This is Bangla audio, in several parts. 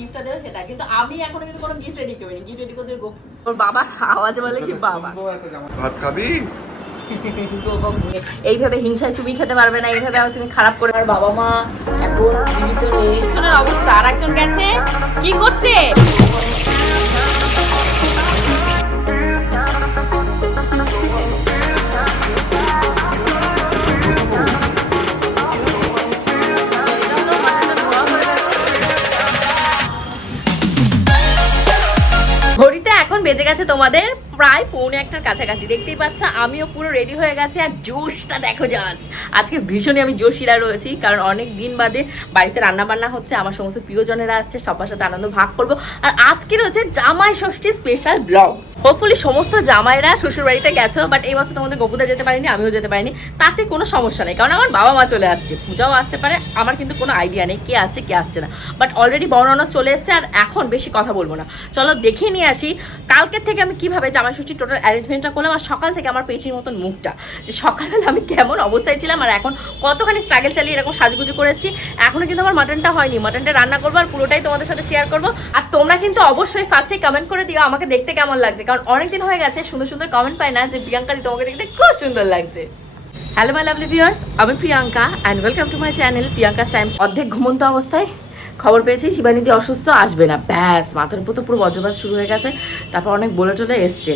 গিফটটা দেবে সেটা, কিন্তু আমি এখনো কিন্তু কোনো গিফট রেডি করিনি। গিফট রেডি করতে ওর বাবার আওয়াজে বলে কি বাবা ভাত খাবি? এইভাবে হিংসায় তুমি খেতে পারবে না, এইভাবে তুমি খারাপ করে। আর বাবা মা এখন জীবিত নেই, একজনের অবস্থা আর একজন গেছে কি করতে। ঘড়িতে এখন বেজে গেছে তোমাদের প্রায় 1:45টার কাছাকাছি। দেখতেই পাচ্ছ আমিও পুরো রেডি হয়ে গেছে। আর জোশটা দেখো জাস্ট, আজকে ভীষণই আমি জোশিলা রয়েছি, কারণ অনেক দিন বাদে বাড়িতে রান্না বান্না হচ্ছে, আমার সমস্ত প্রিয়জনেরা আসছে, সবার সাথে আনন্দ ভাগ করবো। আর আজকে রয়েছে জামাই ষষ্ঠী স্পেশাল ব্লগ। হোপফুলি সমস্ত জামাইরা শ্বশুর বাড়িতে গেছো, বাট এই বছর তোমাদের গপুদা যেতে পারিনি, আমিও যেতে পারিনি, তাতে কোনো সমস্যা নেই, কারণ আমার বাবা মা চলে আসছে, পূজাও আসতে পারে, আমার কিন্তু কোনো আইডিয়া নেই কে আসছে কে আসছে না। বাট অলরেডি বর্ণনা চলে এসছে, আর এখন বেশি কথা বলবো না, চলো দেখে নিয়ে আসি কালকের থেকে আমি কিভাবে জামাই ষষ্ঠীর টোটাল অ্যারেঞ্জমেন্টটা করলাম। আর সকাল থেকে আমার পেঁচির মতন মুখটা, যে সকালবেলা আমি কেমন অবস্থায় ছিলাম আর এখন কতখানি স্ট্রাগল চালিয়ে এরকম সাজগুজু করে এসেছি। এখনো কিন্তু আমার মাটনটা হয়নি, মাটনটা রান্না করবো আর পুরোটাই তোমাদের সাথে শেয়ার করবো। আর তোমরা কিন্তু অবশ্যই ফার্স্টে কমেন্ট করে দিও আমাকে দেখতে কেমন লাগছে, কারণ অনেকদিন হয়ে গেছে সুন্দর সুন্দর কমেন্ট পাই না যে প্রিয়াঙ্কা দি তোমাকে দেখতে খুব সুন্দর লাগছে। হ্যালো মাই লাভলি ভিউয়ার্স, আমি Priyanka and welcome to my channel Priyanka's Times. অর্ধেক ঘুমন্ত অবস্থায় খবর পেয়েছি শিবানীদি অসুস্থ, আসবে না, ব্যাস মাথার উপর তো পুরো বজ্রপাত শুরু হয়ে গেছে। তারপর অনেক বলে টলে এসছে,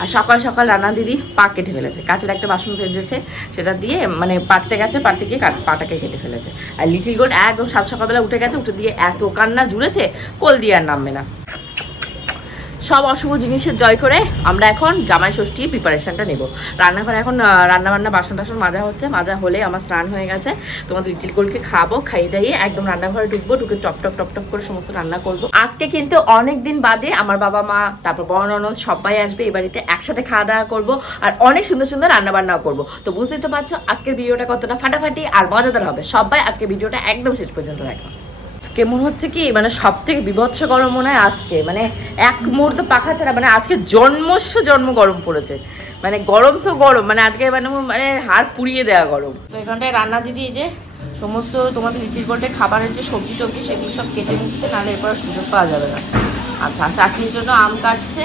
আর সকাল সকাল রান্না দিদি পা কেটে ফেলেছে, কাঁচের একটা বাসন ভেজেছে, সেটা দিয়ে মানে পাটতে গেছে, পাটতে গিয়ে পাটাকে কেটে ফেলেছে। আর লিটিল গোল্ড একদম সাত সকালবেলা উঠে গেছে, উঠে দিয়ে এত কান্না জুড়েছে, কোল দিয়ে আর নামবে না। সব অশুভ জিনিসের জয় করে আমরা এখন জামাই ষষ্ঠীর প্রিপারেশনটা নেব। রান্নাঘরে এখন রান্নাবান্না বাসন টাসন মাজা হচ্ছে, মাজা হলে আমার স্নান হয়ে গেছে। তোমাদের লিটিল গোল্ডকে খাবো, খাইয়ে দাইয়ে একদম রান্নাঘরে ঢুকবো, ঢুকে টপ টপ টপ টপ করে সমস্ত রান্না করবো। আজকে কিন্তু অনেক দিন বাদে আমার বাবা মা, তারপর বড় ননদ সবাই আসবে এই বাড়িতে, একসাথে খাওয়া দাওয়া করবো আর অনেক সুন্দর সুন্দর রান্না বান্নাও করবো। তো বুঝতেই তো পারছো আজকের ভিডিওটা কতটা ফাটাফাটি আর মজাদার হবে। সবাই আজকে ভিডিওটা একদম শেষ পর্যন্ত দেখো। আজকে মনে হচ্ছে কি মানে সব থেকে বিভৎস গরম মনে হয় আজকে, মানে এক মুহূর্ত পাখা ছাড়া, মানে আজকে জন্ম গরম পড়েছে, মানে গরম তো গরম, মানে আজকে মানে হাড় পুড়িয়ে দেওয়া গরম। তো এখানটায় রান্না দিদি এই যে সমস্ত তোমাদের লিচির গোল্ডে খাবারের যে সবজি টবজি সেগুলো সব কেটে নিচ্ছে, নাহলে এরপর সুযোগ পাওয়া যাবে না। আচ্ছা, চাটনির জন্য আম কাটছে,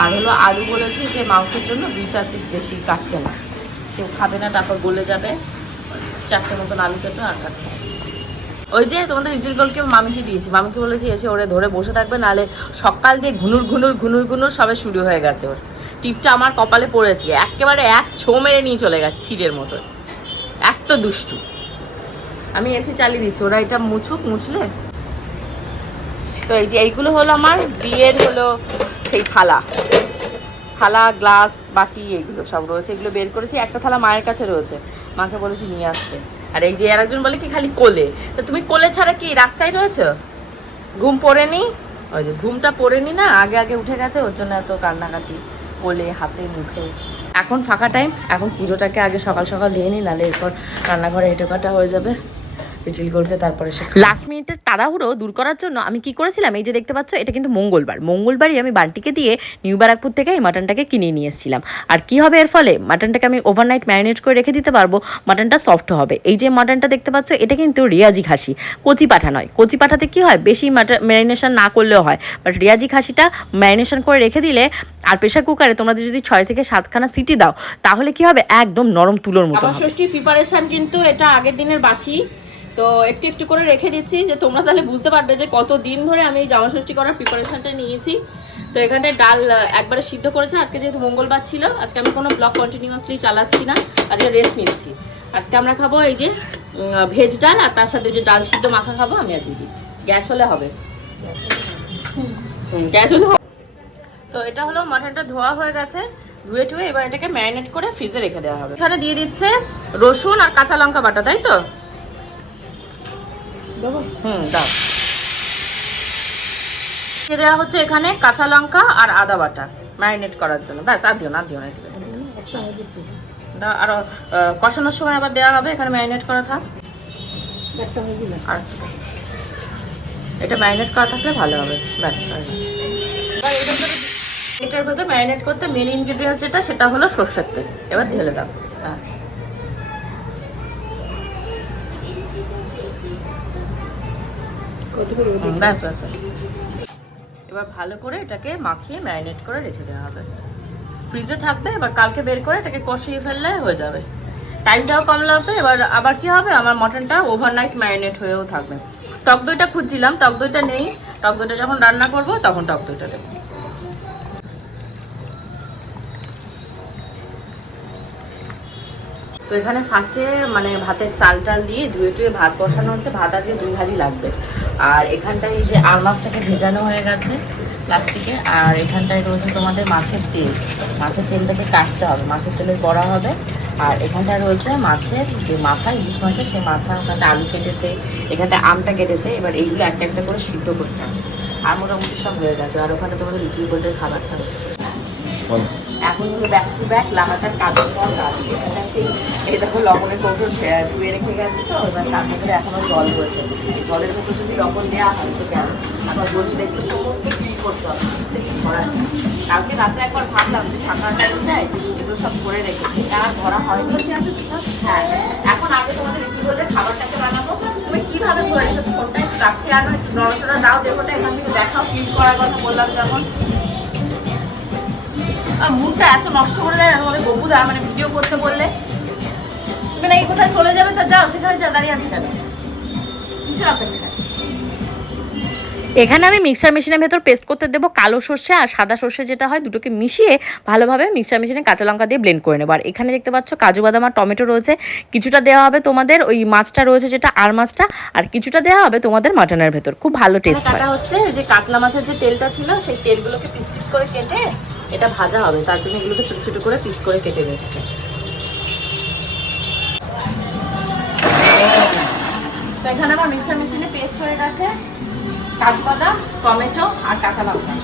আর হলো আলু বলেছি যে মাংসের জন্য 2-4 পিস বেশি কাটতে না, কেউ খাবে না, তারপর গলে যাবে, 4টে মতন আলু কেটো আর কাটতে। ওই যে তোমাদের লিটিল গোল্ডকে মামিকে দিয়েছি, মামিকে বলেছি এসে ওরে ধরে বসে থাকবে, নাহলে সকাল দিয়ে ঘুনুর সবে শুরু হয়ে গেছে। ওর টিপটা আমার কপালে পড়েছে, একেবারে এক ছো মেরে নিয়ে চলে গেছে ছিটের মতো, এত দুষ্টু। আমি এসি চালিয়ে দিচ্ছি, ওরা এটা মুছলে। তো এই যে এইগুলো হলো আমার বিয়ের হলো সেই থালা গ্লাস বাটি এইগুলো সব রয়েছে, এগুলো বের করেছি। একটা থালা মায়ের কাছে রয়েছে, মাকে বলেছি নিয়ে আসতে। আর এই যে আর একজন বলে কি খালি কোলে, তো তুমি কোলে ছাড়া কি রাস্তায় রয়েছে? ঘুম পড়েনি, ওই যে ঘুমটা পড়েনি না, আগে উঠে গেছে, ওর জন্য এত কান্নাকাটি কোলে হাতে মুখে। এখন ফাঁকা টাইম, এখন পুজোটাকে আগে সকাল সকাল দিয়ে নিই, নাহলে এরপর রান্নাঘরে হেঁটে কাটা হয়ে যাবে। লিটিল গোল্ডকে তারপরে লাস্ট মিনিটের তাড়াহুড়ো দূর করার জন্য আমি কি করেছিলাম, এই যে দেখতে পাচ্ছ এটা কিন্তু মঙ্গলবারই আমি বান্টিকে দিয়ে নিউ ব্যারাকপুর থেকে এই মাটনটাকে কিনে নিয়ে এসেছিলাম। আর কি হবে এর ফলে, মাটনটাকে আমি ওভারনাইট ম্যারিনেট করে রেখে দিতে পারবো, মাটনটা সফট হবে। এই যে মাটনটা দেখতে পাচ্ছ এটা কিন্তু রিয়াজি খাসি, কচি পাঠা নয়। কচি পাঠাতে কি হয় বেশি ম্যারিনেশন না করলেও হয়, বাট রিয়াজি খাসিটা ম্যারিনেশন করে রেখে দিলে আর প্রেশার কুকারে তোমরা যদি 6 থেকে 7খানা সিটি দাও, তাহলে কি হবে একদম নরম তুলোর মতো। জামাই ষষ্ঠীর প্রিপারেশন কিন্তু এটা আগের দিনের বাসি, তো একটু একটু করে রেখে দিচ্ছি, যে তোমরা তাহলে বুঝতে পারবে যে কত দিন ধরে আমি জামা ষষ্ঠী করার প্রিপারেশনটা নিয়েছি। তো এখানটায় ডাল একবারে সিদ্ধ করেছে, আজকে যেহেতু মঙ্গলবার ছিল, আজকে আমি কোনো ব্লগ কন্টিনিউয়াসলি চালাচ্ছি না, আজকে রেস্ট নিচ্ছি। আজকে আমরা খাবো এই যে ভেজ ডাল, আর তার সাথে যে ডাল সিদ্ধ মাখা খাবো আমি আর দিদি। গ্যাস হলে হবে, গ্যাস হলে হবে। তো এটা হলো মাটনটা ধোয়া হয়ে গেছে, ধুয়ে টুয়ে এবার এটাকে ম্যারিনেট করে ফ্রিজে রেখে দেওয়া হবে। এখানে দিয়ে দিচ্ছে রসুন আর কাঁচা লঙ্কা বাটা, তাই তো? দেওয়া হচ্ছে এখানে কাঁচা লঙ্কা আর আদা বাটা ম্যারিনেট করার জন্য, ব্যাস। আর দিও না আর কষানোর সময় আবার দেওয়া হবে, এখানে ম্যারিনেট করা থাক। আর এটা ম্যারিনেট করা থাকলে ভালো হবে, ব্যাস। এটার ভেতরে ম্যারিনেট করতে মেন ইনগ্রিডিয়েন্টস যেটা, সেটা হলো সর্ষের তেল। এবার ঢেলে দাও। হ্যাঁ, ব্যাস ব্যাস ব্যাস। এবার ভালো করে এটাকে মাখিয়ে ম্যারিনেট করে রেখে দেওয়া হবে, ফ্রিজে থাকবে। এবার কালকে বের করে এটাকে কষিয়ে ফেললে হয়ে যাবে, টাইমটাও কম লাগবে। এবার আবার কি হবে, আমার মটনটা ওভারনাইট ম্যারিনেট হয়েও থাকবে। টক দইটা খুঁজছিলাম, টক দইটা নেই, টক দইটা যখন রান্না করব তখন টক দইটা দেবো। তো এখানে ফার্স্টে মানে ভাতের চাল টাল দিয়ে ধুয়ে টুয়ে ভাত বসানো হচ্ছে। ভাত আজকে 2 হাঁড়ি লাগবে। আর এখানটায় এই যে আর মাছটাকে ভেজানো হয়ে গেছে প্লাস্টিকে। আর এখানটায় রয়েছে তোমাদের মাছের তেল, মাছের তেলটাকে কাটতে হবে, মাছের তেলের বড়া হবে। আর এখানটায় রয়েছে মাছের যে মাথা, ইলিশ মাছের সেই মাথা, ওখানটা আলু কেটেছে, এখানটা আমটা কেটেছে। এবার এইগুলো একটা একটা করে সিদ্ধ করতে হবে। আর মোটামুটি সব হয়ে গেছে। আর ওখানে তোমাদের লিটল গোল্ডের খাবারটা হচ্ছে এখন হলো ব্যাক টু ব্যাক লাগাতার কাজের পর কাজ। এখানে সেই এই দেখো লবণের কৌটো ধুয়ে রেখে গেছে, তো এবার তার ভেতরে এখনো জল রয়েছে। এই জলের ভেতর যদি লবণ দেওয়া হয় তো কেন আবার বলতে দেখতে সমস্ত ক্লিন করতে হবে। কালকে রাত্রে একবার ভাবলাম যে ঠান্ডাটা যায় এগুলো সব করে রেখেছি, আর ধরা হয়নি। হ্যাঁ, এখন আগে তোমাদের লিটল গোল্ডের খাবারটাকে বানাবো। তুমি কিভাবে ধরে রেখেছো ফোনটা একটু কাছে আনো, একটু নড়াচড়া দাও, দেহটা এখান থেকে দেখাও, ফিল করার কথা বললাম যখন। আর মুডটা এত নষ্ট করে দেয় আমাদের বপুদা, মানে ভিডিও করতে বললে মানে এই কোথায় চলে যাবে, তা যাও সেখানে যা, দাঁড়িয়ে আছে কেন, কিসের অপেক্ষা। এখানে আমি মিক্সার মেশিনের ভেতর পেস্ট করতে দেবো কালো সর্ষে আর সাদা সর্ষে যেটা হয়, দুটোকে মিশিয়ে ভালোভাবে মিক্সার মেশিনে কাঁচা লঙ্কা দিয়ে ব্লেন্ড করে নেবো। আর এখানে দেখতে পাচ্ছ কাজু বাদাম আর টমেটো রয়েছে, কিছুটা দেওয়া হবে তোমাদের ওই মাছটা রয়েছে যেটা আর মাছটা, আর কিছুটা দেওয়া হবে তোমাদের মাটনের ভেতর, খুব ভালো টেস্ট হয়। কাটা হচ্ছে যে কাতলা মাছের যে তেলটা ছিল সেই তেলগুলোকে পিস পিস করে কেটে এটা ভাজা হবে, তার জন্য এগুলোকে ছোটো ছোটো করে পিস করে কেটে নিচ্ছে। তো এখানে আমার মিক্সার মেশিনে পেস্ট হয়ে গেছে কাজু বাদাম, টমেটো আর কাঁচা লঙ্কা।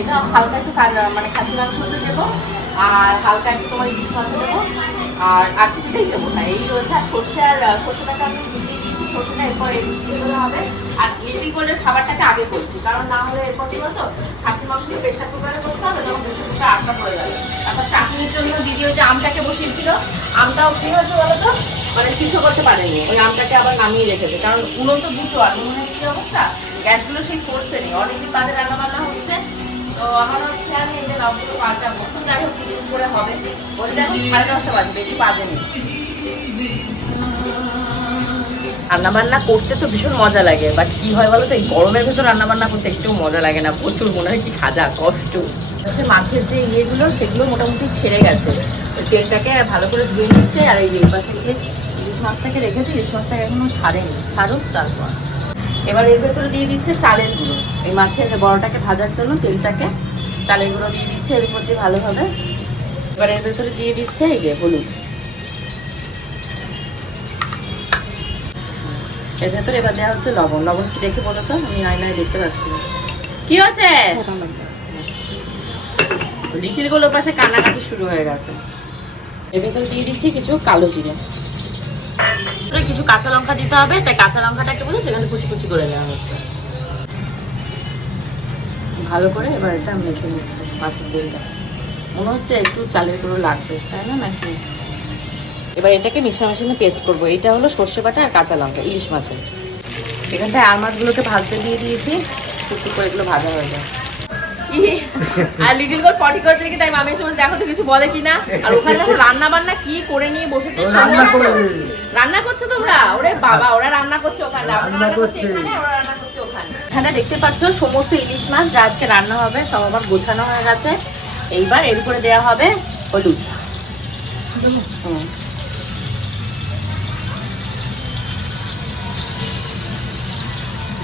এটা হালকা একটু মানে খাসি মাংস দেবো, আর হালকা একটু তোমার ইলিশ মাছে দেবো, আর কিছুটাই দেবো না, এই রয়েছে। আর সর্ষেটাকে আমি ভিজিয়ে দিয়েছি, সর্ষেটা এরপর এগুলো হবে। আর লিটল গোল্ডের খাবারটাকে আগে করছি, কারণ না হলে এরপর কি বলতো খাসি মাংস প্রেশার কুকারে করতে হবে, তখন প্রেশার কুকার আটটা পড়ে যাবে। তারপর চাটনির জন্য দিদি ওই যে আমটাকে বসিয়েছিল, আমটাও কি হয়েছে বলতো মানে সিদ্ধ করতে পারেনি, ওই আমটাকে আবার নামিয়ে রেখেছে, কারণ উনুন তো দুটো, আর উনুনের কি অবস্থা, গ্যাসগুলো সেই ফোর্সে নেই, অনেকদিন বাদে রান্না বান্না হচ্ছে। তো আমার হচ্ছে আমি এই যে লবগুলো পাল্টাবো, তো যাই হোক কিছু করে হবে। বলে দেখো 10:30 বাজবে, বেশি বাজেনি। রান্নাবান্না করতে তো ভীষণ মজা লাগে, বাট কি হয় বলো তো এই গরমের ভেতর রান্নাবান্না করতে একটু মজা লাগে না, প্রচুর মনে হয় কি সাজা কষ্ট। মাছের যে ইয়েগুলো সেগুলো মোটামুটি ছেড়ে গেছে, তেলটাকে ভালো করে ধুয়ে নিচ্ছে। আর এই যে পাশে যে ইলিশ মাছটাকে রেখেছি, ইলিশ মাছটাকে এখনো ছাড়েনি, ছাড়ুক তারপর। এবার এর ভেতরে দিয়ে দিচ্ছে চালের গুঁড়ো, এই মাছের বড়টাকে ভাজার জন্য তেলটাকে চালের গুঁড়ো দিয়ে দিচ্ছে এর উপর দিয়ে ভালোভাবে। এবার এর ভেতরে দিয়ে দিচ্ছে এই যে হলুদ, এর ভেতরে এবার দেওয়া হচ্ছে লবণ। লবণ কি দেখে বলো তো, আমি আয়নায় দেখতে পাচ্ছি না কি হচ্ছে। লিচির গুলো পাশে কান্নাকাটি শুরু হয়ে গেছে। এর ভেতরে দিয়ে দিচ্ছি কিছু কালো জিরে, কিছু কাঁচা লঙ্কা দিতে হবে, তাই কাঁচা লঙ্কাটা একটু বলছো সেখানে কুচি কুচি করে দেওয়া হচ্ছে। ভালো করে এবার এটা মেখে নিচ্ছে মাছের তেলটা, মনে হচ্ছে একটু চালের গুঁড়ো লাগবে, তাই না নাকি। এবার এটাকে মিক্সার মেশিনে পেস্ট করবো। এটা হলো সর্ষে বাটা আর কাঁচা লঙ্কা ইলিশ মাছের। এখানটায় আর মাছগুলোকে ভাজতে দিয়ে দিয়েছি, টুকটুক করে এগুলো ভাজা হয়ে যায়। আর লিটল গোল্ড পটি করছে কি, তাই মামি সময় দেখো তো কিছু বলে কিনা। আর ওখানে দেখো রান্না বান্না কি করে নিয়ে বসেছে, রান্না করছো তোমরা। ওরে বাবা, ওরা রান্না করছে ওখানে, রান্না করছে ওখানে। এখানে দেখতে পাচ্ছ সমস্ত ইলিশ মাছ যা আজকে রান্না হবে সব আবার গোছানো হয়ে গেছে। এইবার এর উপরে দেওয়া হবে হলুদ,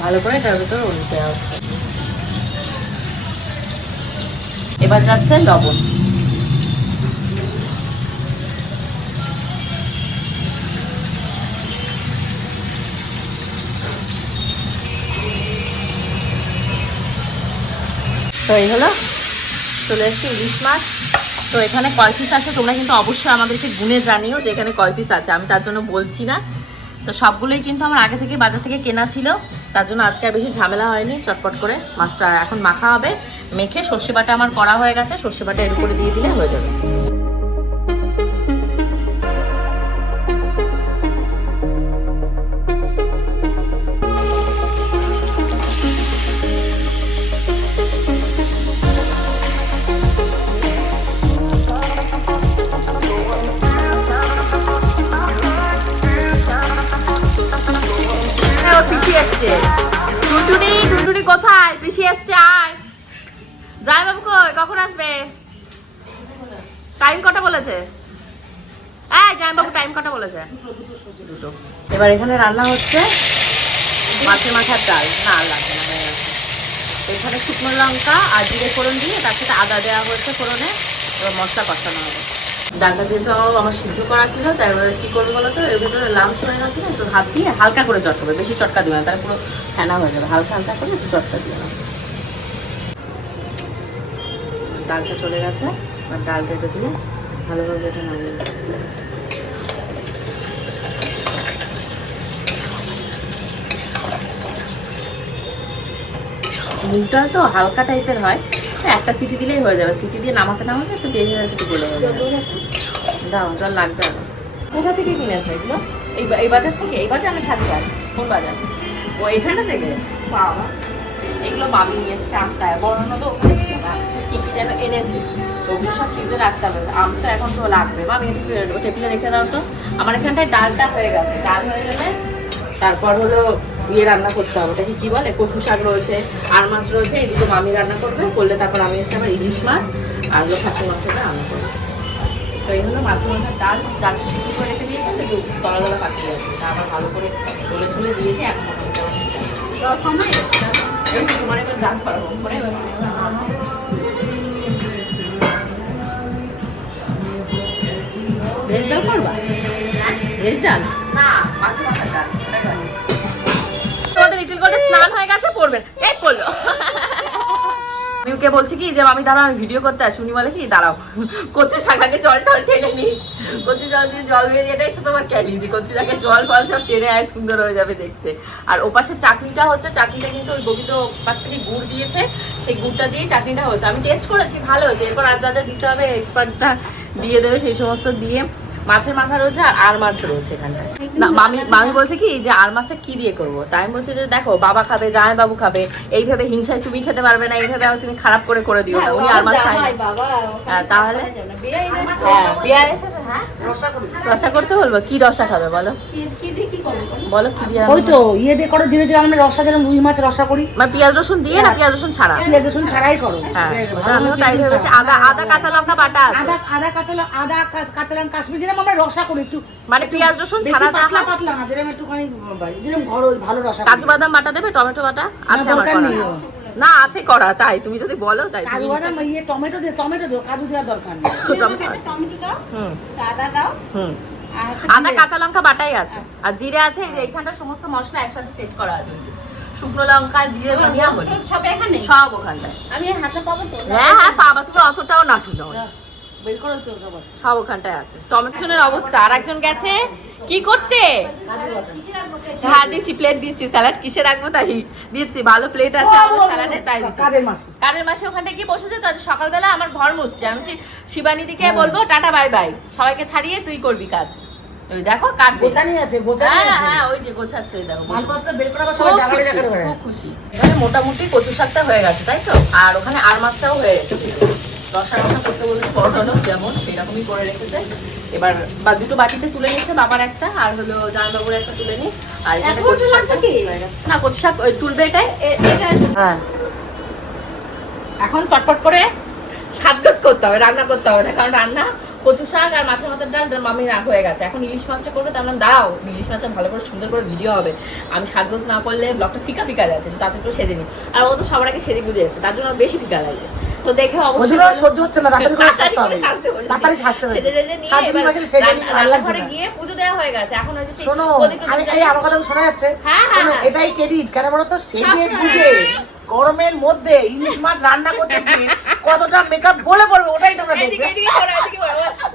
ভালো করে তার ভিতরে হলুদ দেওয়া হচ্ছে। এবার যাচ্ছে লবণ, তো এই হলো চলে এসছে ইলিশ মাছ। তো এখানে কয় পিস আছে তোমরা কিন্তু অবশ্যই আমাদেরকে গুনে জানিও যে এখানে কয় পিস আছে, আমি তার জন্য বলছি না। তো সবগুলোই কিন্তু আমার আগে থেকে বাজার থেকে কেনা ছিল, তার জন্য আজকে আর বেশি ঝামেলা হয়নি। চটপট করে মাছটা এখন মাখা হবে, মেখে সর্ষে বাটা আমার করা হয়ে গেছে, সর্ষে বাটা এর উপরে দিয়ে দিলে হয়ে যাবে। তো টাইম কটা বলেছে? জামাইবাবু টাইম কটা বলেছে? 2টো। এবার এখানে রান্না হচ্ছে মাছের মাথার ডাল। না আর লাগবে না, হয়ে গেছে। তো এখানে শুকনো লঙ্কা আর জিরে ফোড়ন দিয়ে তার সাথে আদা দেওয়া হয়েছে ফোড়নে। এবার মশলা কষানো হবে। ডালটা যেহেতু আমার সিদ্ধ করা ছিল, তাই এবার কী করবো বলো তো, এর ভেতরে লামস হয়ে গেছে না, একটু হাত দিয়ে হালকা করে চটকাবে, বেশি চটকা দিবে না, তাহলে পুরো ফেনা হয়ে যাবে। হালকা হালকা করে একটু চটকা দিয়ে না। ডালটা চলে গেছে, আর ডালটা এটা দিয়ে ভালোভাবে এটা নামিয়ে নেবে। মুগটা তো হালকা টাইপের হয়, একটা সিটি দিলেই হয়ে যাবে। সিটি দিয়ে নামাতে নামাতে একটু দেরি হয়ে একটু গলে যাবে। দাও, জল লাগবে না। কোথা থেকে কিনেছো এগুলো? এই বাজার থেকে? এই বাজার না সাথে বাজার? কোন বাজার? ও এখানটা থেকে? বাবা, এগুলো মামি নিয়ে এসছে আমটায়। বড় তো ওখানে কি কি যেন এনেছে, তো ওগুলো সব ফ্রিজে রাখতে হবে। আমটা এখন তো লাগবে। মামি টেবিলে রেখে দাও তো। আমার এখানটায় ডালটা হয়ে গেছে। ডাল হয়ে গেলে তারপর হলো রান্না করতে হবে। ওটাকে কি বলে, কচু শাক রয়েছে, আর মাছ রয়েছে, এই দুটো মামি রান্না করবে। করলে তারপর আমি এসে আবার ইলিশ মাছ আর হলো খাসির মাংসটা রান্না করবো। তো এই হলো মাছের মাথার ডালটা সিদ্ধ করে রেখে দিয়েছি, একটু দলা দলা কাটতে যাচ্ছে। তা আবার ভালো করে চলে চলে দিয়েছি। এখন তোমার একটা ডাল করা হোক করে ভেজ ডাল করবা? ভেজ ডাল না, মাছের মাথার ডাল। তোমাদের লিটল গোল্ডের স্নান হয়ে গেছে, পড়বেন। এই পড়লো। মিউকে বলছি কি যে আমি দাঁড়াও, আমি ভিডিও করতে আসি। উনি বলে কি দাঁড়াও, কচু শাকাকে জল টল টেনে নি, কচু জল দিয়ে জল বেরিয়ে এটাই তো তোমার ক্যালি দি, কচু শাকে জল ফল সব টেনে আয়, সুন্দর হয়ে যাবে দেখতে। আর ওপাশে চাটনিটা হচ্ছে, চাটনিটা কিন্তু ওই গোবিন্দ পাশ থেকে গুড় দিয়েছে, সেই গুড়টা দিয়ে চাটনিটা হচ্ছে। আমি টেস্ট করেছি, ভালো হয়েছে। এরপর আর যা যা দিতে হবে এক্সপার্টটা দিয়ে দেবে, সেই সমস্ত দিয়ে। মাছের মাথা রয়েছে আর মাছ রয়েছে এখানটায়। না, মামি বলছে কি যে আর মাছটা কি দিয়ে করবো, তাই আমি বলছি যে দেখো বাবা খাবে, জামাইবাবু খাবে, এইভাবে হিংসায় তুমি খেতে পারবে না, এইভাবে তুমি খারাপ করে দিও না। উনি আর মাছ খায় না। তাহলে রসা করতে বলবো? কি রসা খাবে বলো? বলো কি দিয়ে? ওই তো ইয়ে দিয়ে করো, জিরে জিরে আমরা রসা, যেরকম রুই মাছ রসা করি, মানে পেঁয়াজ রসুন দিয়ে না পেঁয়াজ রসুন ছাড়া? পেঁয়াজ রসুন ছাড়াই করো। হ্যাঁ, আমিও তাই ভেবেছি। আদা কাঁচা লঙ্কা বাটা আছে, আদা কাঁচা লঙ্কা কাশ্মীর, যেরকম আমরা রসা করি একটু, মানে পেঁয়াজ রসুন ছাড়া, পাতলা পাতলা না, যেরকম একটুখানি যেরকম ঘর ভালো রসা। কাজু বাদাম বাটা দেবে, টমেটো বাটা আছে আমার করা? না, আছে করা, তাই তুমি যদি বলো। তাই কাজু বাদাম ইয়ে টমেটো দিও, কাজু দেওয়ার দরকার নেই। টমেটো দাও, আদা দাও, আদা কাঁচা লঙ্কা বাটাই আছে, আর জিরে আছে। এই যে এইখানটা সমস্ত মশলা একসাথে সেট করা আছে। শুকনো লঙ্কা, জিরে, ধনিয়া, হলুদ সব এখানে, সব ওখানটায়। আমি হাতে পাবো তো? হ্যাঁ পাবা, তুমি অতটাও নাটু নয়, বের করো তো, সব আছে, সব ওখানটায় আছে। টমেটোর অবস্থা। আর একজন গেছে কি করতে? হ্যাঁ দিচ্ছি, প্লেট দিচ্ছি। স্যালাড কিসে রাখবো তাই দিচ্ছি। ভালো প্লেট আছে আমাদের স্যালাডে, তাই দিচ্ছি। কাজের মাসে ওখানটা গিয়ে বসেছে। তো সকালবেলা আমার ঘর মুছছে। আমি শিবানীদিকে বলবো টাটা বাই বাই, সবাইকে ছাড়িয়ে তুই করবি কাজ। ওই দেখো কাটবে, হ্যাঁ ওই যে গোছাচ্ছে, ওই দেখো খুব খুশি। এখানে মোটামুটি কচু শাকটা হয়ে গেছে, তাই তো? আর ওখানে আর মাছটাও হয়ে গেছে। রসা করতে বলতে পরোটানো যেমন সেরকমই করে রেখেছে। এবার বা দুটো বাটিতে তুলে নিচ্ছে, বাবার একটা আর হলো জামাইবাবুর একটা তুলে নি। আর এখানে কচু শাকটা না, কচু শাক তুলবে এটাই। হ্যাঁ, এখন পটপট করে সাজগোজ করতে হবে, রান্না করতে হবে না, কারণ রান্না কচু শাক আর মাছের মাথার ডাল মামি হয়ে গেছে। এখন ইলিশ মাছটা করবে, তার মানে দাও ইলিশ মাছটা ভালো করে সুন্দর করে ভিডিও হবে। আমি সাজগোজ না করলে ব্লগটা ফিকা ফিকা যাচ্ছে, তাতে একটু সেজে নি। আর ও তো সবার আগে সেজে গুজে এসেছে, তার জন্য বেশি ফিকা লাগে। তো দেখে অবশ্যই সহ্য হচ্ছে না, গিয়ে পুজো দেওয়া হয়ে গেছে। এখন ওই যে শোনো, আমার কথা শোনা যাচ্ছে, এটাই ক্রেডিট। কেন বলো তো, সেজে গুজে গরমের মধ্যে ইলিশ মাছ রান্না করতে কতটা মেকআপ বলে পড়বে, ওটাই তোমরা দেখবে।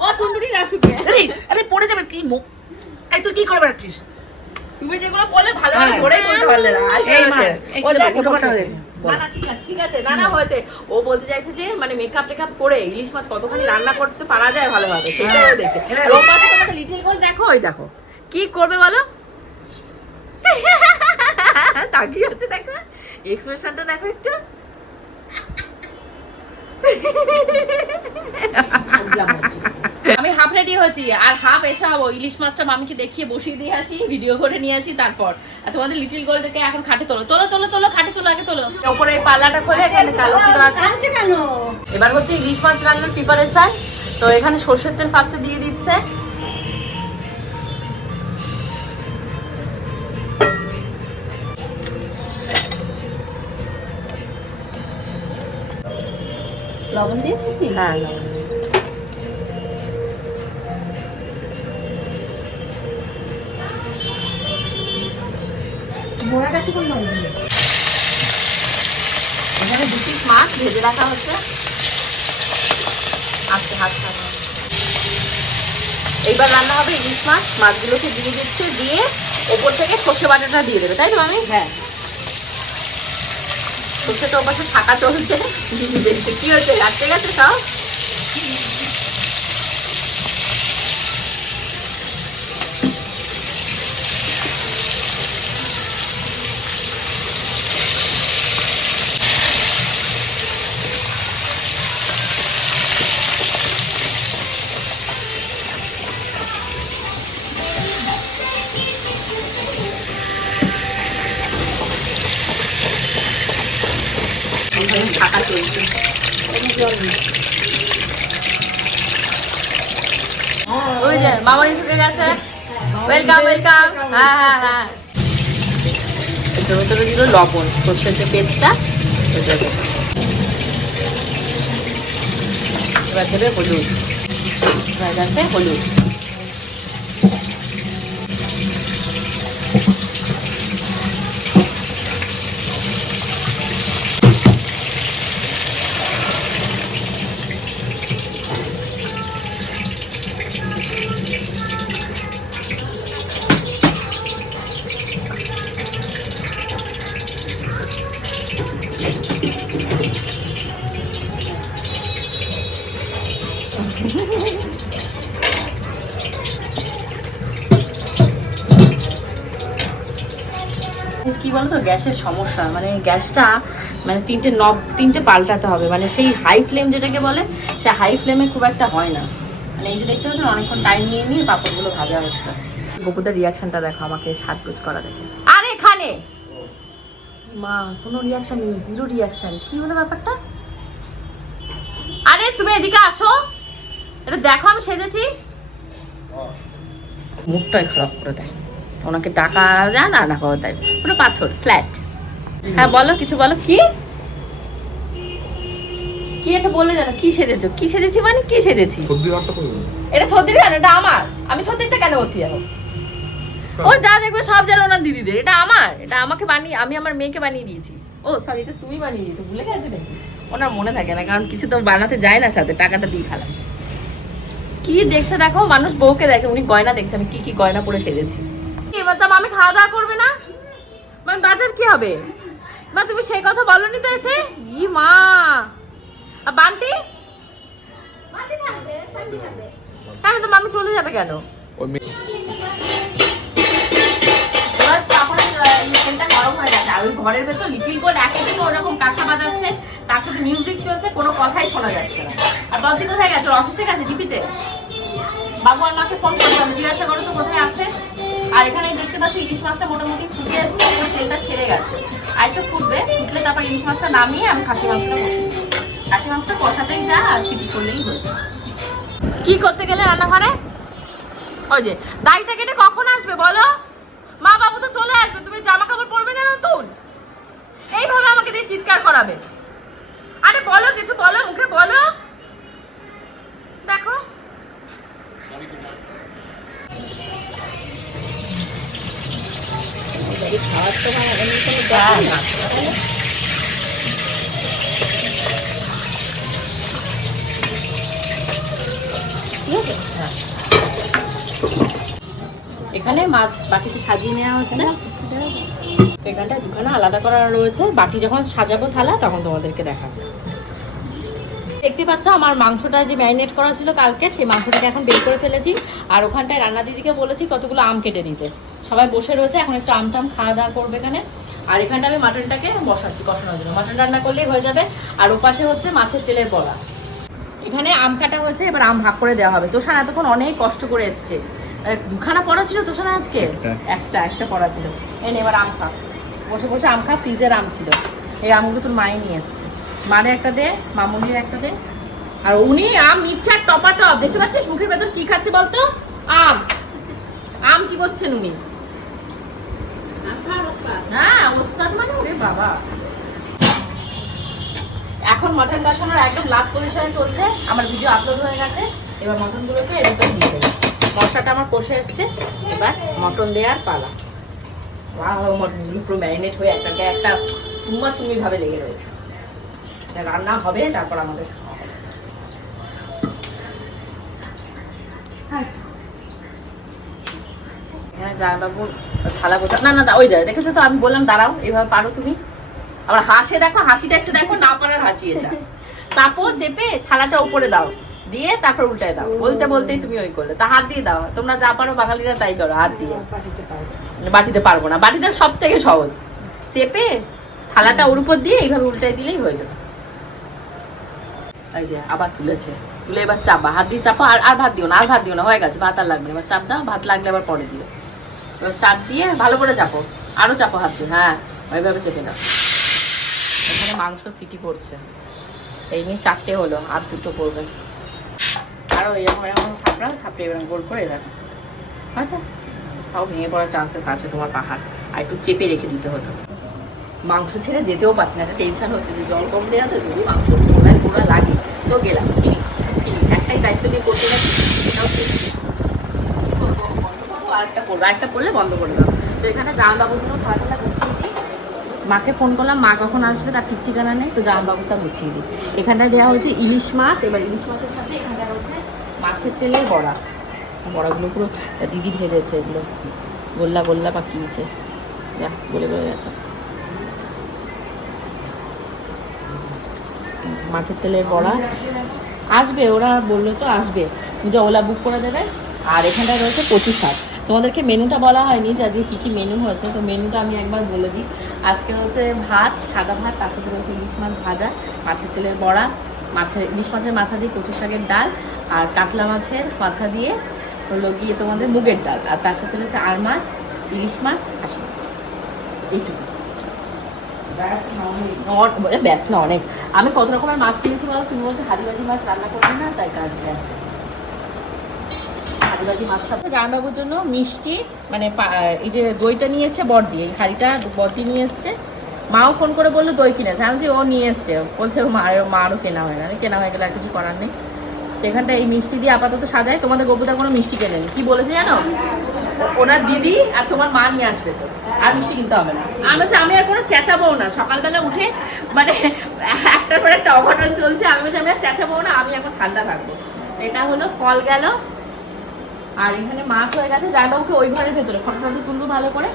ও টুনটুনি রাসুকে আরে পড়ে যাবে কি মুখ, এই তুই কি করে বেড়াচ্ছিস? তুমি যেগুলো বললে ভালো করে ধরেই বলতে পারলে না। ও যাকে ফটোটা হয়েছে, না ঠিক আছে, না হয়েছে। ও বলতে চাইছে যে মানে মেকআপ টেকআপ করে ইলিশ মাছ কতখানি রান্না করতে পারা যায় ভালোভাবে, সেটাও দেখছে। আর ও পাশে তোমাদের লিটল গোল্ড দেখো, ওই দেখো কি করবে বলো, তাকিয়ে আছে, দেখো এক্সপ্রেশনটা দেখো একটু। আমি হাফ রেডি হয়েছি, আর হাফ এসে হবো ইলিশ মাছটা মামিকে দেখিয়ে বসিয়ে দিয়ে আসি, ভিডিও করে নিয়ে আসি। তারপর আর তোমাদের লিটল গোল্ডকে এখন খাটে তোলো খাটে তোলো, আগে তোলো। উপরে এই পাল্লাটা খোলে, এখানে কালো ছিল আছে। এবার হচ্ছে ইলিশ মাছ রান্নার প্রিপারেশন। তো তো এখানে সর্ষের তেল ফার্স্টে দিয়ে দিচ্ছে। লবণ দিয়েছি কি? হ্যাঁ, বড়াটা একটু কোন ভালো দিলে? এখানে 2 পিস মাছ ভেজে রাখা হচ্ছে। আস্তে হাত ছাড়া। এইবার রান্না হবে ইলিশ মাছ। মাছগুলোকে দিয়ে দিচ্ছে, দিয়ে ওপর থেকে সর্ষে বাটাটা দিয়ে দেবে, তাই তো আমি? হ্যাঁ। সর্ষেটা ওপাশে ছাকা চলছে, কি হচ্ছে রাখতে গেছে সব। ছাকা চলছে। ওই যে মামানি ঢুকে গেছে, ওয়েলকাম ওয়েলকাম। হ্যাঁ হ্যাঁ হ্যাঁ, এটার ভেতরে দিল লবণ, সর্ষের যে পেস্টটা ওটা দেবে। এবার দেবে হলুদ, এবার যাচ্ছে হলুদ। কি বলতো, গ্যাসের সমস্যা, মানে গ্যাসটা মানে তিনটে পাল্টাতে হবে, মানে সেই হাই ফ্লেম যেটাকে বলে, সে হাই ফ্লেমে খুব একটা হয় না। মানে এই যে দেখতে পাচ্ছেন অনেকক্ষণ টাইম নিয়ে নিয়ে পাপড়গুলো ভাজা হচ্ছে। বকুদার রিয়াকশনটা দেখো, আমাকে সাজগোজ করা দেখে। আর এখানে মা কোনো রিয়াকশন নেই, 0 রিয়াকশন। কি হলো ব্যাপারটা? আরে তুমি এদিকে আসো, এটা দেখো আমি সেজেছি। মুখটাই খারাপ করে দেয়, ওনাকে টাকা দেয় না, না খাওয়া দেয়, পুরো পাথর ফ্ল্যাট। হ্যাঁ বলো, কিছু বলো। কি কি এটা বলে জানো, কি সেজেছো? কি সেজেছি মানে কি সেজেছি? এটা ছদ্দির কেন? এটা আমার। আমি ছদ্দিরটা কেন ভর্তি যাবো? ও যা দেখবে সব জানো ওনার দিদিদের। এটা আমার, এটা আমাকে বানিয়ে, আমি আমার মেয়েকে বানিয়ে দিয়েছি। ও সরি, এটা তুমি বানিয়ে দিয়েছো, ভুলে গেছে নাকি? ওনার মনে থাকে না, কারণ কিছু তো বানাতে যায় না, সাথে টাকাটা দিয়ে খালাস। কি দেখছে দেখো, মানুষ বউকে দেখে, উনি গয়না দেখছে আমি কি কি গয়না পরে সেজেছি। এবার তো আমি খাওয়া দাওয়া করবে না, মানে বাজার কি হবে? মা তুমি সেই কথা বলনি তো এসে। ই মা, আর বান্টি কেন? তো মামি চলে যাবে কেন? এবার তারপরে তেলটা গরম হয়ে গেছে, আর ওই ঘরের ভেতর লিটিল গোল্ড একে থেকে ওরকম কাঁসা বাজাচ্ছে, তার সাথে মিউজিক চলছে, কোনো কথাই শোনা যাচ্ছে না। আর বদ্দি কোথায় গেছে? অফিসে গেছে ডিপিতে। বাবু আর মাকে ফোন করলাম, জিজ্ঞাসা করো তো কোথায় আছে। আর এখানে দেখতে পাচ্ছি ইলিশ মাছটা মোটামুটি ফুটে এসছে, তেলটা ছেড়ে গেছে। আর একটু ফুটবে, ফুটলে তারপর ইলিশ মাছটা নামিয়ে আমি খাসি মাংসটা কষিয়ে দিই। খাসি মাংসটা কষাতেই যা, আর সিটি করলেই হয়ে যায়। কি করতে গেলে রান্নাঘরে? ওই যে দাড়িটা কেটে কখন আসবে বলো? মা বাবু তো চলে আসবে, তুমি জামা কাপড় পরবে না নতুন? এইভাবে আমাকে দিয়ে চিৎকার করাবে? আরে বলো, কিছু বলো, মুখে বলো। দেখো খাওয়ার তো এখানে মাছ বাটিতে সাজিয়ে নেওয়া হচ্ছে। এখানটায় দুখানা আলাদা করা রয়েছে, বাটি যখন সাজাবো থালা তখন তোমাদেরকে দেখাবো। দেখতে পাচ্ছ আমার মাংসটা যে ম্যারিনেট করা ছিল কালকে, সেই মাংসটাকে এখন বের করে ফেলেছি। আর ওখানটায় রান্না দিদিকে বলেছি কতগুলো আম কেটে দিতে। সবাই বসে রয়েছে, এখন একটু আম টাম খাওয়া দাওয়া করবে এখানে। আর এখানটা আমি মাটনটাকে বসাচ্ছি কষানোর জন্য, মাটন রান্না করলেই হয়ে যাবে। আর ওপাশে হচ্ছে মাছের তেলের বড়া। এখানে আম কাটা হয়েছে, এবার আম ভাগ করে দেওয়া হবে। তোষান এতক্ষণ অনেক কষ্ট করে এসছে, দুখানা পড়া ছিল তোষান আজকে, একটা পড়া ছিল। এনে এবার আম খা, বসে বসে আম খা, ফ্রিজের আম ছিল। এই আমগুলো তোর মায়ে নিয়ে এসছে। মারে একটা দে, মামুনির একটা দে। আর উনি আম নিচ্ছে আর টপাটপ, দেখতে পাচ্ছিস মুখের ভেতর কি খাচ্ছে বলতো? আম আম চিবোচ্ছেন উনি। হ্যাঁ ওস্তাদ মানে, ওরে বাবা। এখন মটন কষানোর একদম লাস্ট পজিশনে চলছে, আমার ভিডিও আপলোড হয়ে গেছে। এবার মটনগুলোকে এর ভিতরে দিয়ে দেবো। মশলাটা আমার কষে এসছে, এবার মটন দেওয়ার পালা। মটনগুলো পুরো ম্যারিনেট হয়ে একটা চুম্মা চুম্মি ভাবে লেগে রয়েছে। রান্না হবে, তারপর আমাদের খাওয়া হবে। এখানে জামাইবাবুর থালা গোছা, না না ওই যায় দেখেছো তো, আমি বললাম দাঁড়াও, এইভাবে পারো তুমি। আবার হাসে দেখো, হাসিটা একটু দেখো, না পারার হাসি এটা। চাপো, চেপে থালাটা উপরে দাও, দিয়ে তারপর উল্টায় দাও। বলতে বলতেই তুমি ওই করলে, তা হাত দিয়ে দাও। তোমরা যা পারো বাঙালিরা তাই করো, হাত দিয়ে। বাটিতে পারবো না, বাটিতে সব থেকে সহজ। চেপে থালাটা ওর উপর দিয়ে এইভাবে উল্টাই দিলেই হয়ে যাবে। এই যে আবার তুলেছে, তুলে এবার চাপা, হাত দিয়ে চাপো। আর ভাত দিও না, আর ভাত দিও না, হয়ে গেছে, ভাত আর লাগবে না। এবার চাপ দাও, ভাত লাগলে আবার পরে দিও। এবার চাপ দিয়ে ভালো করে চাপো, আরো চাপো হাত দিয়ে। হ্যাঁ ওইভাবে চেপে দাও। এখানে মাংস সিটি পড়ছে, এই নিয়ে 4টে হলো, আর 2টো পড়বে। আরো এরকম থাপড়ে এরকম গোল করে দেখো। আচ্ছা, তাও ভেঙে পড়ার চান্সেস আছে তোমার পাহাড়। আর একটু চেপে রেখে দিতে হতো। মাংস ছেড়ে যেতেও পারছি না, একটা টেনশন হচ্ছে যে জল কম দেওয়া তো, যদি মাংস পোড়া লাগে তো গেলাম। ফিনিশ একটাই দায়িত্ব নিয়ে করতে পারছি, আরেকটা পড়বে, আরেকটা পড়লে বন্ধ করে দাও। তো এখানে জামাইবাবুর জন্য খাবারটা গুছিয়ে দিই। মাকে ফোন করলাম, মা কখন আসবে তার ঠিক ঠিকানা নেই, তো জামাইবাবুটা গুছিয়ে দিই। এখানটায় দেওয়া হচ্ছে ইলিশ মাছ। এবার ইলিশ মাছের সাথে এখানটা হচ্ছে মাছের তেলের বড়া। বড়াগুলো পুরো দিদি ভেবেছে, এগুলো গোল্লা পাকিয়েছে, বলে গেছে। মাছের তেলের বড়া আসবে, ওরা বললো তো আসবে, যে ওলা বুক করে দেবে। আর এখানটায় রয়েছে কচু শাক। তোমাদেরকে মেনুটা বলা হয়নি যে আজকে কী কী মেনু হয়েছে, তো মেনুটা আমি একবার বলে দিই। আজকে রয়েছে ভাত, সাদা ভাত, তার সাথে রয়েছে ইলিশ মাছ ভাজা, মাছের তেলের বড়া, ইলিশ মাছের মাথা দিয়ে কচু শাকের ডাল, আর কাতলা মাছের মাথা দিয়ে হলো গিয়ে তোমাদের মুগের ডাল, আর তার সাথে রয়েছে আর মাছ, ইলিশ মাছ, খাসি মাছ। এইটুকু ব্যাস না, অনেক। আমি কত রকমের মাছ কিনেছি বলো, তুমি বলছো হাদিবাজি মাছ রান্না করবে না, তাই কাজ দেয় হাদিবাজি মাছ। সাথে জামাইবাবুর জন্য মিষ্টি, মানে এই যে দইটা নিয়ে এসছে বড়দি, এই হাঁড়িটা বড়দি নিয়ে এসছে। মাও ফোন করে বললো দই কিনেছে, আমি যে ও নিয়ে এসছে, বলছে মারও কেনা হয় না, কেনা হয়ে গেলে আর কিছু করার নেই। তো এখানটা এই মিষ্টি দিয়ে আপাতত সাজায়। তোমাদের গপুদা কোনো মিষ্টি কেনেনি, কি বলেছে জানো, ওনার দিদি আর তোমার মা নিয়ে আসবে, তো আর মিষ্টি কিনতে হবে না। আমি আর কোনো চেঁচাবো না, সকালবেলা উঠে মানে একটার পর একটা অঘটন চলছে, আমি আর চেঁচাবো না, আমি এখন ঠান্ডা থাকবো। এটা হলো ফল গেল। আর এখানে মাছ হয়ে গেছে। জামাইবাবুকে ওই ঘরের ভেতরে ফটো তুলবো ভালো করে,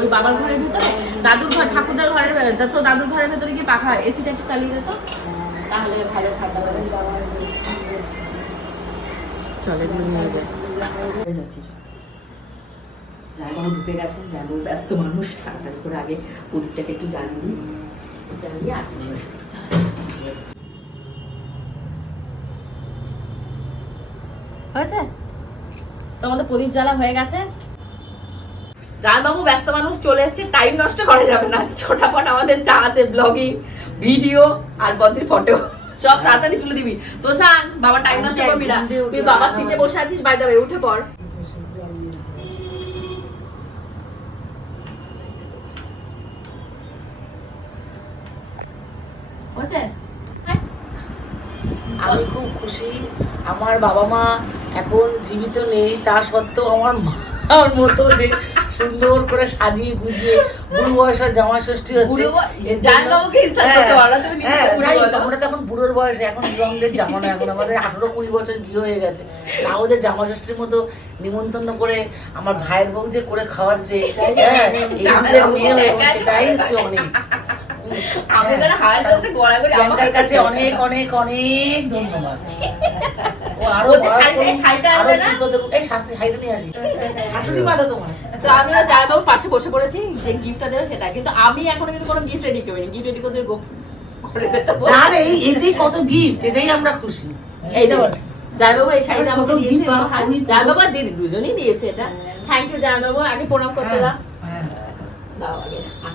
ওই বাবার ঘরের ভিতরে, দাদুর ঘর, ঠাকুরদার ঘরের ভেতরে, তো দাদুর ঘরের ভেতরে গিয়ে পাখা এসিটা একটু চালিয়ে দিত, তাহলে ভালো ঠান্ডা হবে। চল এগুলো নিয়ে যায়, যাচ্ছি। জামাইবাবু ঢুকে গেছে, জামাইবাবু ব্যস্ত মানুষ, তাড়াতাড়ি করে আগে প্রদীপটাকে একটু জ্বালিয়ে দিই, জ্বালিয়ে আর কিছু হয়েছে। তোমাদের প্রদীপ জ্বালা হয়ে গেছে। জামাইবাবু ব্যস্ত মানুষ, চলে এসছে, টাইম নষ্ট করা যাবে না। ছোটাপট আমাদের যা আছে ব্লগিং, ভিডিও আর বদির ফটো সব তাড়াতাড়ি তুলে দিবি। তোষান, বাবা টাইম নষ্ট করবি না, তুই বাবার সিটে বসে আছিস, বাই দ্য ওয়ে উঠে পড়। আমি খুব খুশি, আমার বাবা মা এখন জীবিত নেই, তা সত্ত্বেও আমার মার মতো যে সুন্দর করে সাজিয়ে গুজিয়ে বুড়ো বয়সের জামাই ষষ্ঠী হচ্ছে। আমরা তো এখন বুড়োর বয়সে, এখন বিবাহদের জামানো, এখন আমাদের 18-20 বছর বিয়ে হয়ে গেছে, তাও ওদের জামাই ষষ্ঠীর মতো নিমন্ত্রণ করে আমার ভাইয়ের বউ যে করে খাওয়াচ্ছে, হ্যাঁ এই মেয়ে হয়ে, সেটাই হচ্ছে অনেক। আমার কাছে অনেক অনেক অনেক ধন্যবাদ। পাশে বসে পড়েছি, যে গিফটটা দেবে সেটা, কিন্তু আমি এখনো কিন্তু কোনো গিফট রেডি করিনি। গিফট রেডি করতে কত গিফট, এটাই আমরা খুশি। এই যে জামাইবাবু এই শাড়িটা আমাকে দিয়েছে, জামাইবাবু আর দিদি দুজনেই দিয়েছে এটা। থ্যাংক ইউ জামাইবাবু, আগে প্রণাম করতে দাও।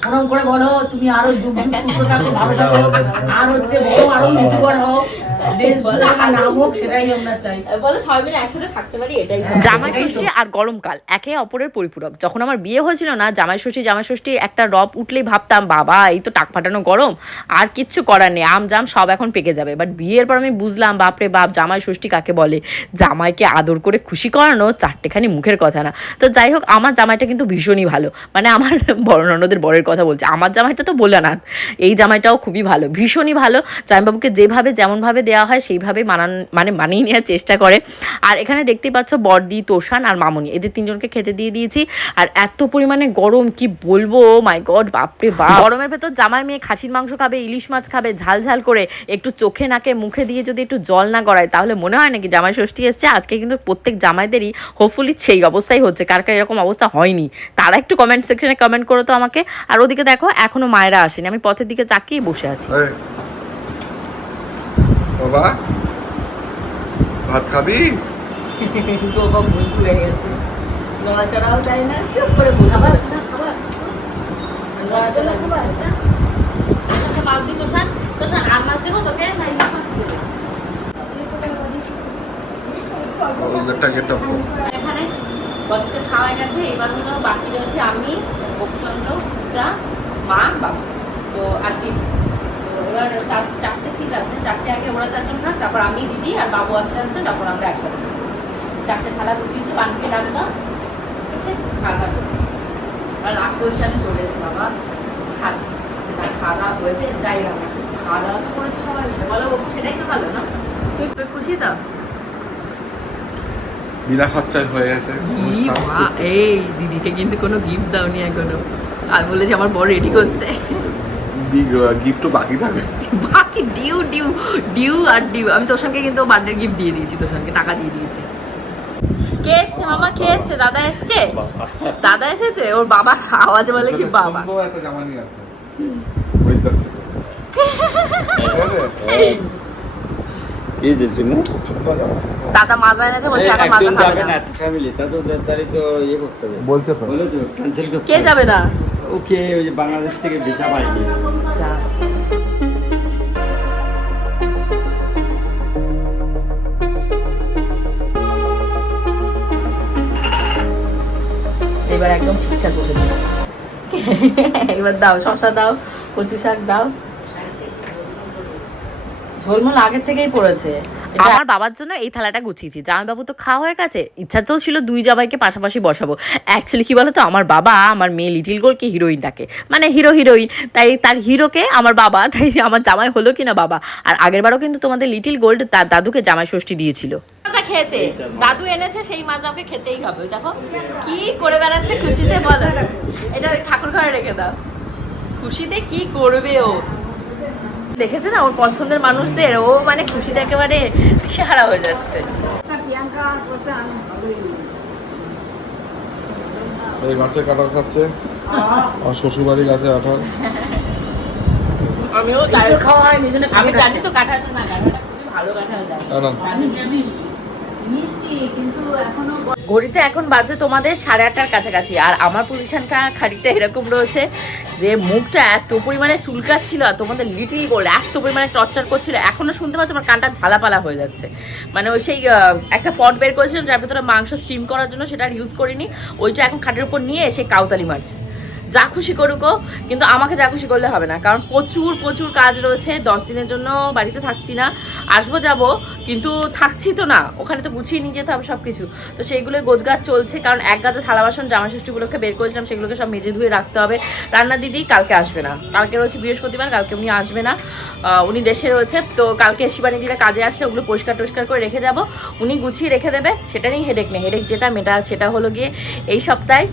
প্রণাম করে বলো তুমি আরো যুগ যুগ সুস্থ থাকো, ভালো থাকো, আর হচ্ছে বড় আরো ইউটিউবার হও। দেশ জুড়ে আমার নাম হোক, সেটাই আমরা চাই। বলো সবাই মিলে একসাথে থাকতে পারি, এটাই জামাই ষষ্ঠী আর গরমকাল একে অপরের পরিপূরক। যখন আমার বিয়ে হয়েছিল না, জামাই ষষ্ঠী একটা রব উঠলেই ভাবতাম বাবা এই তো টাক ফাটানো গরম, আর কিচ্ছু করার নেই, আম জাম সব এখন পেকে যাবে। বাট বিয়ের পর আমি বুঝলাম বাপরে বাপ জামাই ষষ্ঠী কাকে বলে। জামাইকে আদর করে খুশি করানো চারটেখানি মুখের কথা না। তো যাই হোক, আমার জামাইটা কিন্তু ভীষণই ভালো, মানে আমার বড় ননদের বরের কথা বলছে, আমার জামাইটা তো বলে না, এই জামাইটাও খুবই ভালো, ভীষণই ভালো। জামাইবাবুকে যেভাবে যেমনভাবে দেওয়া হয় সেইভাবে মানিয়ে নেওয়ার চেষ্টা করে। আর এখানে দেখতেই পাচ্ছ বড়দি, তোষান আর মামুনি, এদের তিনজনকে খেতে দিয়ে দিয়েছি। আর এত পরিমাণে গরম কি বলবো, মাই গড, বাপরে বাপ। গরমের ভেতর জামাই মেয়ে খাসির মাংস খাবে, ইলিশ মাছ খাবে, ঝাল ঝাল করে, একটু চোখে নাকে মুখে দিয়ে যদি একটু জল না গড়ায় তাহলে মনে হয় নাকি জামাই ষষ্ঠী এসছে। আজকে কিন্তু প্রত্যেক জামাইদেরই হোপফুলি সেই অবস্থাই হচ্ছে, কার কার এরকম অবস্থা হয়নি তারা একটু কমেন্ট সেকশনে কমেন্ট করো তো আমাকে। আর ওদিকে দেখো এখনো মায়েরা আসেনি, আমি পথের দিকে তাকিয়ে বসে আছি। বাবা ভাত খাবি? বাবা ভুল করে গেছে, নড়াচড়াও যায় না, চুপ করে বসে নড়াচড়া খাবার। মাছ দিব তোষান, তোষান আর মাছ দেবো তোকে, না ইলিশ মাছ দেবো? এখানে গতকে খাওয়া গেছে, এবার হলো বাকি রয়েছে আমি, গোপচন্দ্র, পূজা, মা, বাবা, তো আর দিদি। তো এবার চারটে সিট আছে, চারটে আগে ওরা চারজন থাক, তারপর আমি, দিদি আর বাবু আস্তে আস্তে, তারপর আমরা একসাথে চারটে থালা গুছিয়েছি, পানকে ডাকলাম এসে খাওয়া আর লাস্ট পজিশনে চলে এসেছি। বাবা খাওয়া দাওয়া হয়েছে, যাই না খাওয়া দাওয়া করেছে সবাই মিলে, বলো সেটাই তো ভালো না? তুই খুশি তো? বিনা খরচায় হয়ে গেছে। এই দিদিকে কিন্তু কোনো গিফট দাওনি এখনো, আমি বলেছি আমার বড় রেডি করছে, গিফটও বাকি থাকবে, বাকি ডিউ ডিউ ডিউ আর ডিউ। আমি তোষানকে কিন্তু বার্থডে গিফট দিয়ে দিয়েছি, তোষানকে টাকা দিয়ে দিয়েছি। কে এসছে মামা, কে এসছে? দাদা এসছে, দাদা এসেছে, ওর বাবার আওয়াজে বলে কি বাবা। একটা জামা নিয়ে আসবে দাদা মাজা এনেছে, বলছে এখন মাজা খাবে না। বলছে তো কে যাবে না? ওকে ওই যে বাংলাদেশ থেকে ভিসা পাইনি। যা এবার একদম ঠিকঠাক বসে দিও। এবার দাও, শসা দাও, কচু শাক দাও। ঝোলমোল আগের থেকেই পড়েছে। আমার বাবার জন্য এই থালাটা গুছিয়েছি, জামাইবাবু তো খাওয়া হয়ে গেছে, ইচ্ছা তো ছিল দুই জামাইকে পাশাপাশি বসাবো। অ্যাকচুয়ালি কি বলতো, আমার বাবা আমার মেয়ে লিটিল গোলকে হিরোইন ডাকে, মানে হিরোইন, তাই তার হিরোকে আমার বাবা, তাই আমার জামাই হলো কিনা বাবা। আর আগের বারও কিন্তু তোমাদের লিটিল গোল্ড তার দাদুকে জামাই ষষ্ঠী দিয়েছিল। খেয়েছে, দাদু এনেছে সেই মাজা, ওকে খেতেই হবে। দেখো কি করে বেড়াচ্ছে খুশিতে, বলো এটা ঠাকুর ঘরে রেখে দাও। খুশিতে কি করবে ও, দেখেছে না ওর পছন্দের মানুষদের, ও মানে খুশিতে একেবারে দিশেহারা হয়ে যাচ্ছে। এই গাছের কাঁঠাল খাচ্ছে, আর শ্বশুর বাড়ি গাছে কাঁঠাল। আমিও খাওয়া হয় নিজনে, আমি জানি তো কাঁঠালটা না, কাঁঠালটা খুবই ভালো কাঁঠাল দেয়। ঘড়িতে এখন বাজে তোমাদের 8:30টার কাছাকাছি, আর আমার পজিশনটা খানিকটা এরকম রয়েছে যে মুখটা এত পরিমাণে চুলকাচ্ছিল, আর তোমাদের লিটিল গোল্ড এত পরিমাণে টর্চার করছিল, এখনো শুনতে পাচ্ছ আমার কানটা ঝালাপালা হয়ে যাচ্ছে। মানে ওই সেই একটা পট বের করেছিলাম যার ভেতরে মাংস স্টিম করার জন্য, সেটা আর ইউজ করিনি, ওইটা এখন খাটের উপর নিয়ে এসে কাউতালি মারছে। যা খুশি করুকো, কিন্তু আমাকে যা খুশি করলে হবে না, কারণ প্রচুর কাজ রয়েছে। 10 দিনের জন্য বাড়িতে থাকছি না, আসবো যাব, কিন্তু থাকছি তো না, ওখানে তো গুছিয়ে নিয়ে যেতে হবে সব কিছু। তো সেইগুলো গোছগাছ চলছে, কারণ এক গাদা থালা বাসন জামা ষষ্ঠীগুলোকে বের করেছিলাম, সেগুলোকে সব মেজে ধুয়ে রাখতে হবে। রান্না দিদি কালকে আসবে না, কালকে রয়েছে বৃহস্পতিবার, কালকে উনি আসবে না, উনি দেশে রয়েছে। তো কালকে শিবানীদিরা কাজে আসলে ওগুলো পরিষ্কার টরিষ্কার করে রেখে যাব, উনি গুছিয়ে রেখে দেবে। সেটা নিয়ে হেডেক নেই, হেডেক যেটা মেটা সেটা হলো গিয়ে এই সপ্তাহে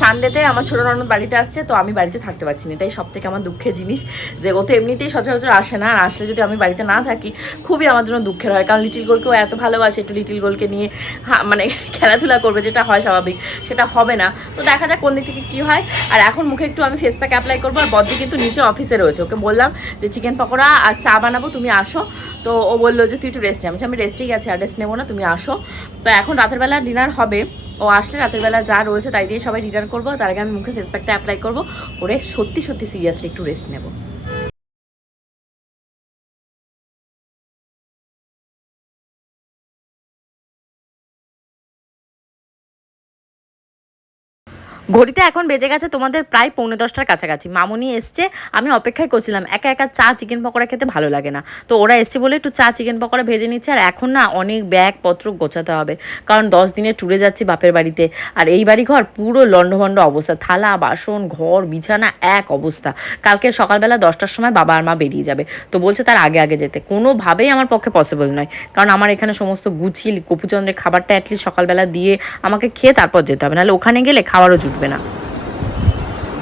সানডেতে আমার ছোটো ননদ বাড়িতে আসছে, তো আমি বাড়িতে থাকতে পারছি না, এটাই সব থেকে আমার দুঃখের জিনিস, যে ও তো এমনিতেই সচরাচর আসে না, আর আসলে যদি আমি বাড়িতে না থাকি খুবই আমার জন্য দুঃখের হয়, কারণ লিটিল গোলকেও এত ভালোবাসে, একটু লিটিল গোলকে নিয়ে মানে খেলাধুলা করবে, যেটা হয় স্বাভাবিক, সেটা হবে না। তো দেখা যাক কোন দিক থেকে কী হয়। আর এখন মুখে একটু আমি ফেস প্যাক অ্যাপ্লাই করবো, আর বদ্দি কিন্তু নিচে অফিসে রয়েছে, ওকে বললাম যে চিকেন পকোড়া আর চা বানাবো, তুমি আসো। তো ও বললো যে তুই একটু রেস্ট নে, আমি রেস্টেই গেছি, আর রেস্ট নেবো না, তুমি আসো। তো এখন রাতের বেলা ডিনার হবে, ও আসলে রাতের বেলা যা রয়েছে তাই দিয়ে সবাই ডিনার করবো, তার আগে আমি মুখে ফেস প্যাকটা অ্যাপ্লাই করবো, করে সত্যি সিরিয়াসলি একটু রেস্ট নেবো। ঘড়িতে এখন বেজে গেছে তোমাদের প্রায় 9:45টার কাছাকাছি। মামুনি এসছে, আমি অপেক্ষায় করছিলাম। একা একা চা চিকেন পকোড়া খেতে ভালো লাগে না, তো ওরা এসছে বলে একটু চা চিকেন পকোড়া ভেজে নিচ্ছে। আর এখন না অনেক ব্যাগপত্র গোছাতে হবে, কারণ 10 দিনের ট্যুরে যাচ্ছি বাপের বাড়িতে। আর এই বাড়ি ঘর পুরো লণ্ডভণ্ড অবস্থা, থালা বাসন ঘর বিছানা এক অবস্থা। কালকে সকালবেলা 10টার সময় বাবা আর মা বেরিয়ে যাবে, তো বলছে তার আগে আগে যেতে। কোনোভাবেই আমার পক্ষে পসিবল নয়, কারণ আমার এখানে সমস্ত গুছিয়ে কপুচন্দ্রের খাবারটা অ্যাটলিস্ট সকালবেলা দিয়ে আমাকে খেয়ে তারপর যেতে হবে, নাহলে ওখানে গেলে খাওয়ারও জুটবে না।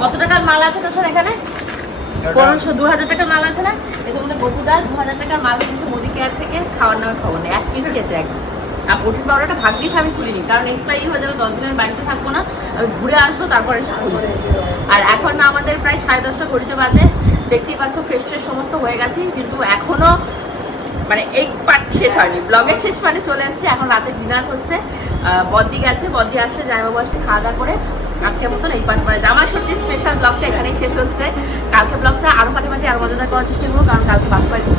কত টাকার মাল আছে তোর সাথে এখানে? 2,000 টাকার মাল আছে না? এই তোমাদের গপুদা 2,000 টাকার মাল কিনছে মোদি কেয়ার থেকে, খাওয়ার নামের খবর নেই, 1 পিস খেয়েছে একদম। আর প্রোটিন পাউডারটা ভাগ্যিস আমি খুলিনি, কারণ এক্সপায়ারি হয়ে যাবে, 10 দিনের বাড়িতে থাকবো না, আমি ঘুরে আসবো তারপরে খুলবো। আর এখন না আমাদের প্রায় 10:30টা ঘড়িতে বাজে, দেখতেই পাচ্ছ ফ্রেশ ট্রেশ সমস্ত হয়ে গেছি, কিন্তু এখনো মানে এই পার্ট শেষ হয়নি, ব্লগের শেষ পার্টে চলে এসেছে। এখন রাতে ডিনার হচ্ছে, বদ্দি গেছে, বদ্দি আসলে জামাইবাবু আসলে খাওয়া দাওয়া করে আজকের মতন এই পার্ট মানে জামাই ষষ্ঠীর স্পেশাল ব্লগটা এখানেই শেষ হচ্ছে। কালকে ব্লগটা আরও ফাটাফাটি আরও মজাদার করার চেষ্টা করবো, কারণ কালকে বাসা বাড়িতে